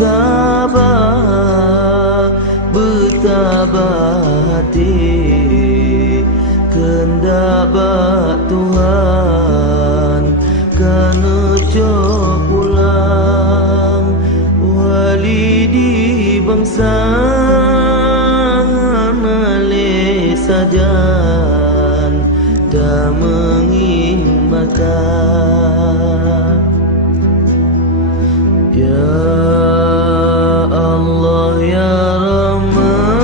sabar, bertabah hati, kendak bak Tuhan kena cok pulang. Walidi bangsa nalih sajan dah mengingatkan. Ya Allah ya Rahman,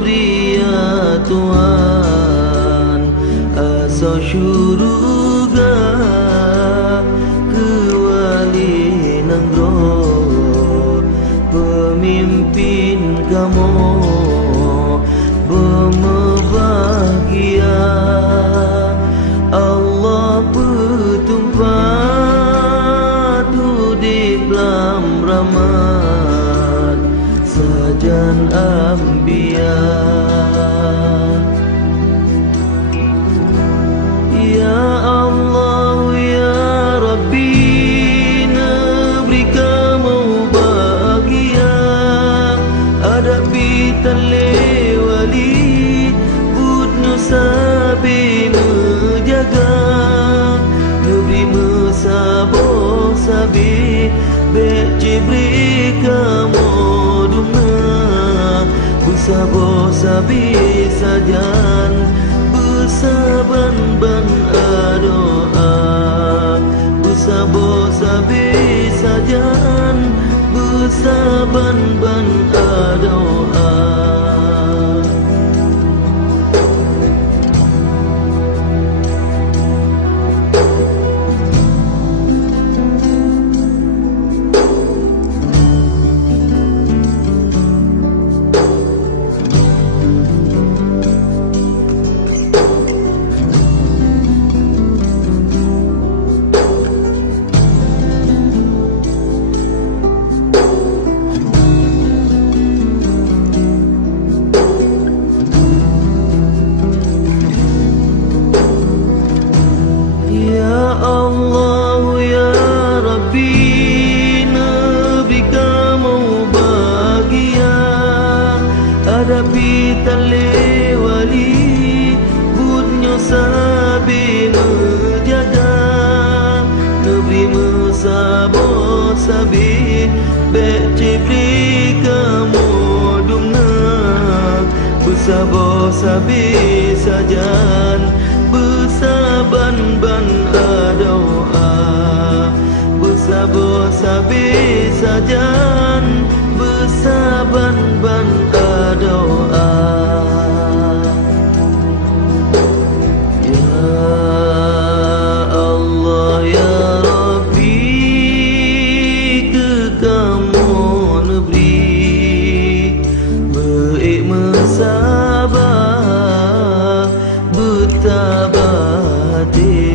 beri ya Tuhan asa syurga ke wali nanggro, pemimpin kamu berbahagia. Allah bertumpah tu di dalam rahmat sajan anbiya. Ya Allah ya Rabbi, beri kamu bahagia, hadapi tali wali budnu sabi menjaga, beri mesabo sabi bet jibri kamu dumna, bersabo sabi sajan bersaban-ban doa, bersabo sabi sajan bersaban-ban doa. Allah ya Rabbi, beri kamu bahagia, hadapi tali wali budnya sabi menjaga, beri mesabo sabi bet jibri kamu dumna, bersabo sabi sajan bersaban-ban doa, bersabo sabi sajan bersaban-ban doa. Ya Allah ya Rabbi, ke kamu negeri baik mensabar, bertabah hati,